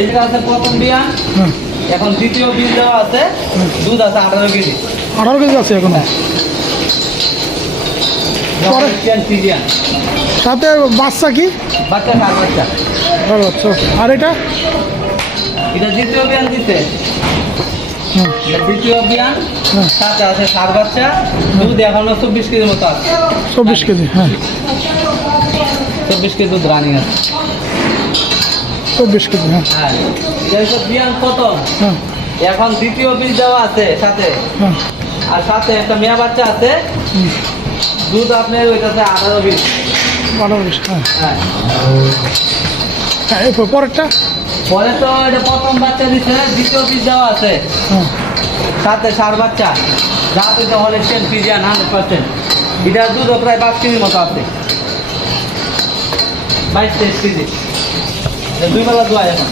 এই যে আছে প্রথম বিয়ান, হ্যাঁ এখন দ্বিতীয় বীজ দেওয়া আছে, দুধ আছে 18 কেজি। 18 কেজি আছে এখন। পরে ফিজিয়ান সাথে বাচ্চা কি? বাচ্চা, সার বাচ্চা। আচ্ছা, আর এটা? এটা দ্বিতীয় বিয়ান দিতে, হ্যাঁ এটা দ্বিতীয় বিয়ান, হ্যাঁ সাথে আছে সার বাচ্চা, দুধ এখনো 24 কেজির মতো আছে। 24 কেজি, হ্যাঁ 24 কেজি দুধ রানিং আছে। 24 কেজি, হ্যাঁ হ্যাঁ, এটা হচ্ছে বিয়ান প্রথম, হ্যাঁ এখন দ্বিতীয় বীজ দেওয়া আছে সাথে, হ্যাঁ আর সাথে একটা মেয়া বাচ্চা আছে। দুধ আপনার ওইটাতে 18-20। 18 হ্যাঁ হ্যাঁ, হ্যাঁ এই পরেরটা? পরে তো এটা প্রথম বাচ্চা দিচ্ছে, দ্বিতীয় বীজ দেওয়া আছে, হ্যাঁ সাথে সার বাচ্চা, যাতে হলে ফিজিয়ান 100%। এটার দুধও প্রায় 5 কেজির মতো আছে, 22-23 কেজি। 2 বেলা দোয়া এখন।